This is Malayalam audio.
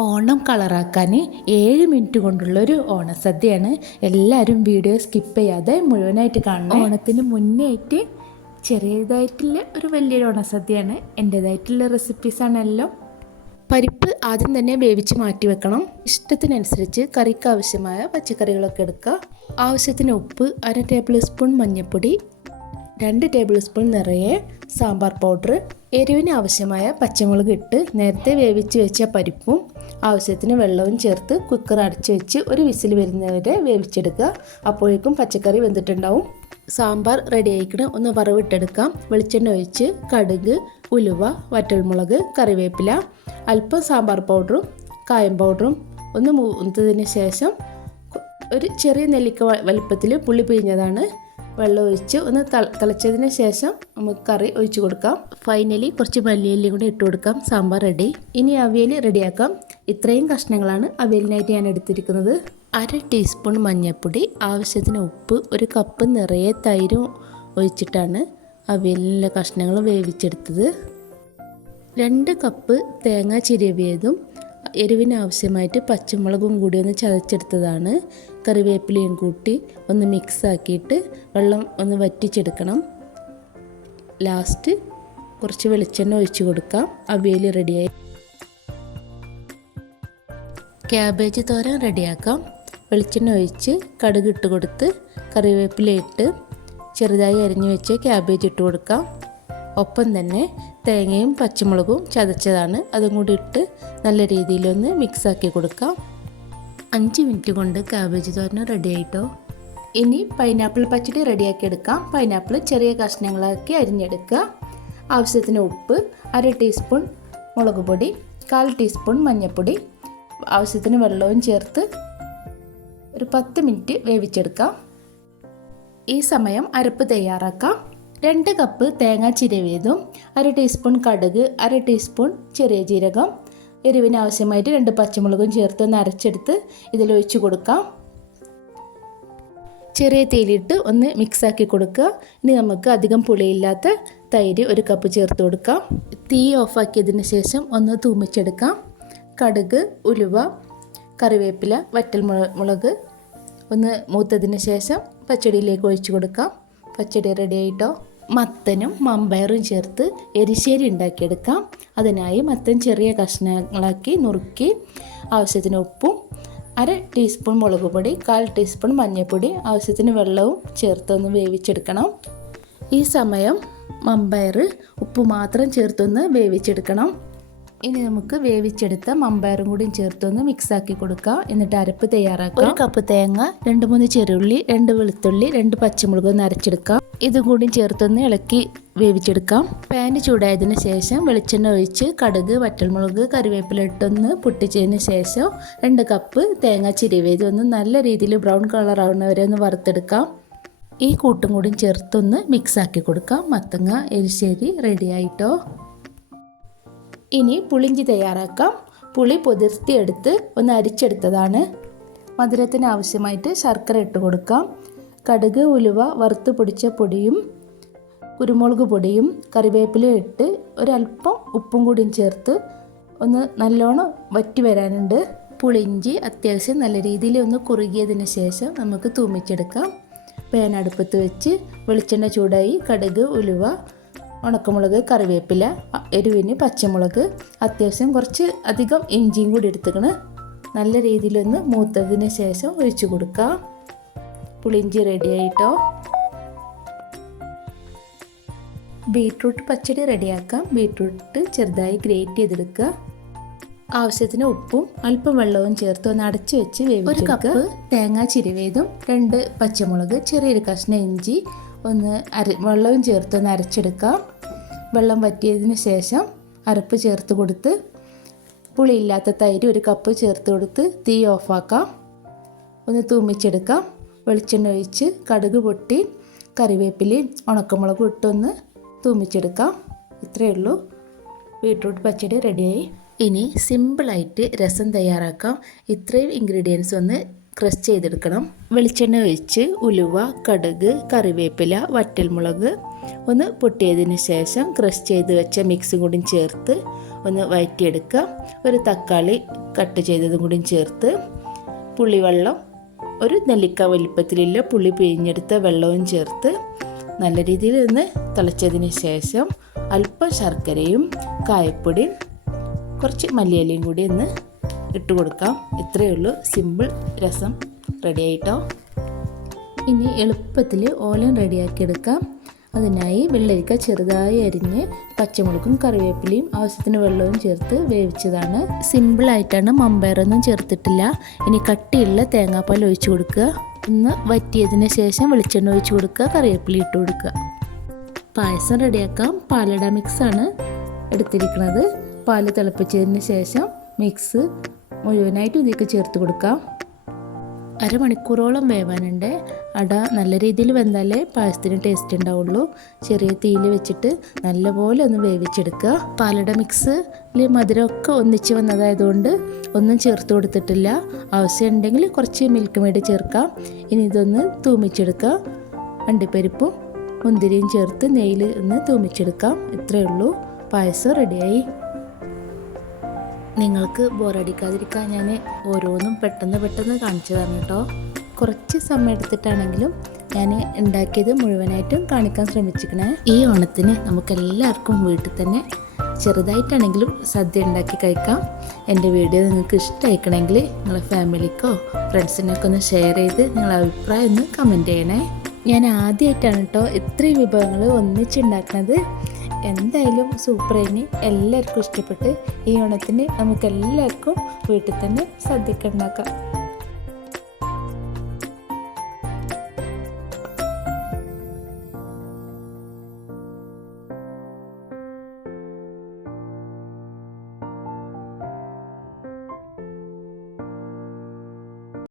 ഓണം കളറാക്കാൻ ഏഴ് മിനിറ്റ് കൊണ്ടുള്ളൊരു ഓണസദ്യയാണ്. എല്ലാവരും വീഡിയോ സ്കിപ്പ് ചെയ്യാതെ മുഴുവനായിട്ട് കാണണം. ഓണത്തിന് മുന്നേ ആയിട്ട് ചെറിയതായിട്ടുള്ള ഒരു വലിയൊരു ഓണസദ്യയാണ്. എന്റേതായിട്ടുള്ള റെസിപ്പീസാണെല്ലാം പരിപ്പ് ആദ്യം തന്നെ വേവിച്ച് മാറ്റി വെക്കണം. ഇഷ്ടത്തിനനുസരിച്ച് കറിക്ക് ആവശ്യമായ പച്ചക്കറികളൊക്കെ എടുക്കുക. ആവശ്യത്തിന് ഉപ്പ് അര ടേബിൾ സ്പൂൺ മഞ്ഞൾപ്പൊടി രണ്ട് ടേബിൾ സ്പൂൺ നിറയെ സാമ്പാർ പൗഡർ എരിവിന് ആവശ്യമായ പച്ചമുളക് ഇട്ട് നേരത്തെ വേവിച്ച് വെച്ച പരിപ്പും ആവശ്യത്തിന് വെള്ളവും ചേർത്ത് കുക്കർ അടച്ചു വെച്ച് ഒരു വിസിൽ വരുന്നവരെ വേവിച്ചെടുക്കുക. അപ്പോഴേക്കും പച്ചക്കറി വെന്തിട്ടുണ്ടാവും. സാമ്പാർ റെഡി ആയിക്കണം. ഒന്ന് വറവിട്ടെടുക്കാം. വെളിച്ചെണ്ണ ഒഴിച്ച് കടുക് ഉലുവ വറ്റൽമുളക് കറിവേപ്പില അല്പം സാമ്പാർ പൗഡറും കായം പൗഡറും ഒന്ന് മൂന്നതിന് ശേഷം ഒരു ചെറിയ നെല്ലിക്ക വലുപ്പത്തിൽ പുളി പിഴിഞ്ഞതാണ്. വെള്ളം ഒഴിച്ച് ഒന്ന് തിളച്ചതിന് ശേഷം നമുക്ക് കറി ഒഴിച്ച് കൊടുക്കാം. ഫൈനലി കുറച്ച് മല്ലിയല്ലി കൂടെ ഇട്ട് കൊടുക്കാം. സാമ്പാർ റെഡി ഇനി അവിയൽ റെഡിയാക്കാം ഇത്രയും കഷ്ണങ്ങളാണ് അവിയലിനായിട്ട് ഞാൻ എടുത്തിരിക്കുന്നത്. അര ടീസ്പൂൺ മഞ്ഞൾപ്പൊടി ആവശ്യത്തിന് ഉപ്പ് ഒരു കപ്പ് നിറയെ തൈരും ഒഴിച്ചിട്ടാണ് അവിയലിലെ കഷ്ണങ്ങൾ വേവിച്ചെടുത്തത്. രണ്ട് കപ്പ് തേങ്ങ ചിരവിയതും എരിവിന് ആവശ്യമായിട്ട് പച്ചമുളകും കൂടി ഒന്ന് ചതച്ചെടുത്തതാണ്. കറിവേപ്പിലയും കൂട്ടി ഒന്ന് മിക്സ് ആക്കിയിട്ട് വെള്ളം ഒന്ന് വറ്റിച്ചെടുക്കണം. ലാസ്റ്റ് കുറച്ച് വെളിച്ചെണ്ണ ഒഴിച്ച് കൊടുക്കാം. അവിയൽ റെഡിയായി. ക്യാബേജ് തോരൻ റെഡിയാക്കാം. വെളിച്ചെണ്ണ ഒഴിച്ച് കടുക് ഇട്ട് കൊടുത്ത് കറിവേപ്പില ഇട്ട് ചെറുതായി അരിഞ്ഞു വെച്ച് ക്യാബേജ് ഇട്ട് കൊടുക്കാം. ഒപ്പം തന്നെ തേങ്ങയും പച്ചമുളകും ചതച്ചതാണ്. അതും കൂടി ഇട്ട് നല്ല രീതിയിലൊന്ന് മിക്സാക്കി കൊടുക്കാം. അഞ്ച് മിനിറ്റ് കൊണ്ട് കാബേജ് തോരൻ റെഡി ആയിട്ടോ? ഇനി പൈനാപ്പിൾ പച്ചടി റെഡിയാക്കി എടുക്കാം. പൈനാപ്പിൾ ചെറിയ കഷ്ണങ്ങളാക്കി അരിഞ്ഞെടുക്കുക. ആവശ്യത്തിന് ഉപ്പ് അര ടീസ്പൂൺ മുളക് പൊടി കാൽ ടീസ്പൂൺ മഞ്ഞൾപ്പൊടി ആവശ്യത്തിന് വെള്ളവും ചേർത്ത് ഒരു പത്ത് മിനിറ്റ് വേവിച്ചെടുക്കാം. ഈ സമയം അരപ്പ് തയ്യാറാക്കാം. രണ്ട് കപ്പ് തേങ്ങ ചിരവിയതും അര ടീസ്പൂൺ കടുക് അര ടീസ്പൂൺ ചെറിയ ജീരകം എരിവിന് ആവശ്യമായിട്ട് രണ്ട് പച്ചമുളകും ചേർത്ത് ഒന്ന് അരച്ചെടുത്ത് ഇതിലൊഴിച്ച് കൊടുക്കാം. ചെറിയ തേയിലിട്ട് ഒന്ന് മിക്സാക്കി കൊടുക്കുക. ഇനി നമുക്ക് അധികം പുളിയില്ലാത്ത തൈര് ഒരു കപ്പ് ചേർത്ത് കൊടുക്കാം. തീ ഓഫാക്കിയതിന് ശേഷം ഒന്ന് തൂമിച്ചെടുക്കാം. കടുക് ഉലുവ കറിവേപ്പില വറ്റൽ മുളക് ഒന്ന് മൂത്തതിന് ശേഷം പച്ചടിയിലേക്ക് ഒഴിച്ചു കൊടുക്കാം. പച്ചടി റെഡി ആയിട്ടോ? മത്തനും മമ്പയറും ചേർത്ത് എരിശ്ശേരി ഉണ്ടാക്കിയെടുക്കാം. അതിനായി മത്തൻ ചെറിയ കഷ്ണങ്ങളാക്കി നുറുക്കി ആവശ്യത്തിന് ഉപ്പും അര ടീസ്പൂൺ മുളക് പൊടി കാൽ ടീസ്പൂൺ മഞ്ഞൾപ്പൊടി ആവശ്യത്തിന് വെള്ളവും ചേർത്തൊന്ന് വേവിച്ചെടുക്കണം. ഈ സമയം മമ്പയർ ഉപ്പ് മാത്രം ചേർത്തൊന്ന് വേവിച്ചെടുക്കണം. ഇനി നമുക്ക് വേവിച്ചെടുത്ത മമ്പയറും കൂടി ചേർത്തൊന്ന് മിക്സാക്കി കൊടുക്കാം. എന്നിട്ട് അരപ്പ് തയ്യാറാക്കാം. ഒരു കപ്പ് തേങ്ങ രണ്ട് മൂന്ന് ചെറുള്ളി രണ്ട് വെളുത്തുള്ളി രണ്ട് പച്ചമുളക് ഒന്ന് അരച്ചെടുക്കാം. ഇതും കൂടി ചേർത്തൊന്ന് ഇളക്കി വേവിച്ചെടുക്കാം. പാന് ചൂടായതിനു ശേഷം വെളിച്ചെണ്ണ ഒഴിച്ച് കടുക് വറ്റൽമുളക് കറിവേപ്പില ഇട്ടൊന്ന് പൊട്ടിച്ചതിന് ശേഷം രണ്ട് കപ്പ് തേങ്ങ ചിരിവേത് ഒന്ന് നല്ല രീതിയിൽ ബ്രൗൺ കളർ ആവുന്നവരെ ഒന്ന് വറുത്തെടുക്കാം. ഈ കൂട്ടും കൂടി ചേർത്തൊന്ന് മിക്സാക്കി കൊടുക്കാം. മത്തങ്ങ എരിശ്ശേരി റെഡി ആയിട്ടോ? ഇനി പുളിഞ്ചി തയ്യാറാക്കാം. പുളി പൊതിർത്തിയെടുത്ത് ഒന്ന് അരിച്ചെടുത്തതാണ്. മധുരത്തിന് ആവശ്യമായിട്ട് ശർക്കര ഇട്ട് കൊടുക്കാം. കടുക് ഉലുവ വറുത്ത് പൊടിച്ച പൊടിയും കുരുമുളക് പൊടിയും കറിവേപ്പിലയും ഇട്ട് ഒരല്പം ഉപ്പും കൂടിയും ചേർത്ത് ഒന്ന് നല്ലോണം വറ്റി വരാനുണ്ട്. പുളിഞ്ചി അത്യാവശ്യം നല്ല രീതിയിൽ ഒന്ന് കുറുകിയതിന് ശേഷം നമുക്ക് തൂമിച്ചെടുക്കാം. പേനടുപ്പത്ത് വെച്ച് വെളിച്ചെണ്ണ ചൂടായി കടുക് ഉലുവ ഉണക്കമുളക് കറിവേപ്പില എരിവിന് പച്ചമുളക് അത്യാവശ്യം കുറച്ച് അധികം ഇഞ്ചിയും കൂടി എടുത്തുക്കണ്. നല്ല രീതിയിലൊന്ന് മൂത്തതിന് ശേഷം ഒഴിച്ചു കൊടുക്കുക പുളിഞ്ചി റെഡി ആയിട്ടോ. ബീട്രൂട്ട് പച്ചടി റെഡിയാക്കാം ബീട്രൂട്ട് ചെറുതായി ഗ്രേറ്റ് ചെയ്തെടുക്കുക. ആവശ്യത്തിന് ഉപ്പും അല്പം വെള്ളവും ചേർത്ത് ഒന്ന് അടച്ചു വെച്ച് ഒരു കപ്പ് തേങ്ങ ചിരുവേതും രണ്ട് പച്ചമുളക് ചെറിയൊരു കഷ്ണം ഇഞ്ചി ഒന്ന് അരി വെള്ളവും ചേർത്ത് ഒന്ന് അരച്ചെടുക്കാം. വെള്ളം വറ്റിയതിന് ശേഷം അരപ്പ് ചേർത്ത് കൊടുത്ത് പുളിയില്ലാത്ത തൈര് ഒരു കപ്പ് ചേർത്ത് കൊടുത്ത് തീ ഓഫാക്കാം. ഒന്ന് തൂമിച്ചെടുക്കാം. വെളിച്ചെണ്ണ ഒഴിച്ച് കടുക് പൊട്ടി കറിവേപ്പിലയും ഉണക്കമുളകും ഇട്ടൊന്ന് തൂമിച്ചെടുക്കാം. ഇത്രയേ ഉള്ളൂ. ബീട്രൂട്ട് പച്ചടി റെഡിയായി ഇനി സിമ്പിളായിട്ട് രസം തയ്യാറാക്കാം. ഇത്രയും ഇൻഗ്രീഡിയൻസ് ഒന്ന് ക്രഷ് ചെയ്തെടുക്കണം. വെളിച്ചെണ്ണ ഒഴിച്ച് ഉലുവ കടുക് കറിവേപ്പില വറ്റൽമുളക് ഒന്ന് പൊട്ടിയതിന് ശേഷം ക്രഷ് ചെയ്ത് വെച്ച മിക്സും കൂടി ചേർത്ത് ഒന്ന് വഴറ്റിയെടുക്കുക ഒരു തക്കാളി കട്ട് ചെയ്തതും കൂടി ചേർത്ത് പുളിവെള്ളം ഒരു നെല്ലിക്ക വലിപ്പത്തിലുള്ള പുളി പിഴിഞ്ഞെടുത്ത വെള്ളവും ചേർത്ത് നല്ല രീതിയിൽ ഒന്ന് തിളച്ചതിന് ശേഷം അല്പം ശർക്കരയും കായപ്പൊടിയും കുറച്ച് മല്ലിയിലയും കൂടി ഒന്ന് ഇട്ട് കൊടുക്കാം. ഇത്രയേ ഉള്ളൂ. സിമ്പിൾ രസം റെഡി ആയിട്ടോ? ഇനി എളുപ്പത്തിൽ ഓലൻ റെഡിയാക്കിയെടുക്കാം അതിനായി വെള്ളരിക്ക ചെറുതായി അരിഞ്ഞ് പച്ചമുളകും കറിവേപ്പിലയും ആവശ്യത്തിന് വെള്ളവും ചേർത്ത് വേവിച്ചതാണ്. സിമ്പിളായിട്ടാണ് മമ്പയറൊന്നും ചേർത്തിട്ടില്ല. ഇനി കട്ടിയുള്ള തേങ്ങാപ്പാൽ ഒഴിച്ചു കൊടുക്കുക. ഒന്ന് വറ്റിയതിന് ശേഷം വെളിച്ചെണ്ണ ഒഴിച്ചു കൊടുക്കുക. കറിവേപ്പില ഇട്ട് കൊടുക്കുക. പായസം റെഡിയാക്കാം പാലട മിക്സാണ് എടുത്തിരിക്കുന്നത് പാൽ തിളപ്പിച്ചതിന് ശേഷം മിക്സ് മുഴുവനായിട്ട് ഇതിലേക്ക് ചേർത്ത് കൊടുക്കാം. അരമണിക്കൂറോളം വേവാനുണ്ട്. അട നല്ല രീതിയിൽ വെന്താലേ പായസത്തിന് ടേസ്റ്റ് ഉണ്ടാവുള്ളൂ. ചെറിയ തീയിൽ വെച്ചിട്ട് നല്ലപോലെ ഒന്ന് വേവിച്ചെടുക്കുക. പാലട മിക്സിൽ മധുരമൊക്കെ ഒന്നിച്ച് വന്നതായതുകൊണ്ട് ഒന്നും ചേർത്ത് കൊടുത്തിട്ടില്ല. ആവശ്യമുണ്ടെങ്കിൽ കുറച്ച് മിൽക്ക് മേഡ് ചേർക്കാം. ഇനി ഇതൊന്ന് തൂമിച്ചെടുക്കുക. അണ്ടിപ്പരിപ്പും മുന്തിരിയും ചേർത്ത് നെയ്യിൽ ഒന്ന് തൂമിച്ചെടുക്കാം. ഇത്രയേ ഉള്ളൂ. പായസം റെഡിയായി നിങ്ങൾക്ക് ബോറടിക്കാതിരിക്കാൻ ഞാൻ ഓരോന്നും പെട്ടെന്ന് പെട്ടെന്ന് കാണിച്ചു തരണം കേട്ടോ. കുറച്ച് സമയം എടുത്തിട്ടാണെങ്കിലും ഞാൻ ഉണ്ടാക്കിയത് മുഴുവനായിട്ടും കാണിക്കാൻ ശ്രമിച്ചിരിക്കണേ. ഈ ഓണത്തിന് നമുക്കെല്ലാവർക്കും വീട്ടിൽ തന്നെ ചെറുതായിട്ടാണെങ്കിലും സദ്യ ഉണ്ടാക്കി കഴിക്കാം. എന്റെ വീഡിയോ നിങ്ങൾക്ക് ഇഷ്ടമായിക്കണമെങ്കിൽ നിങ്ങളെ ഫാമിലിക്കോ ഫ്രണ്ട്സിനൊക്കെ ഒന്ന് ഷെയർ ചെയ്ത് നിങ്ങളെ അഭിപ്രായം ഒന്ന് കമന്റ് ചെയ്യണേ. ഞാൻ ആദ്യമായിട്ടാണ് കേട്ടോ ഇത്രയും വിഭവങ്ങൾ ഒന്നിച്ചുണ്ടാക്കുന്നത് എന്തായാലും സൂപ്പർ ഇനി എല്ലാവർക്കും ഇഷ്ടപ്പെട്ട് ഈ ഓണത്തിന് നമുക്കെല്ലാവർക്കും വീട്ടിൽ തന്നെ സദ്യക്ക് ഉണ്ടാക്കാം.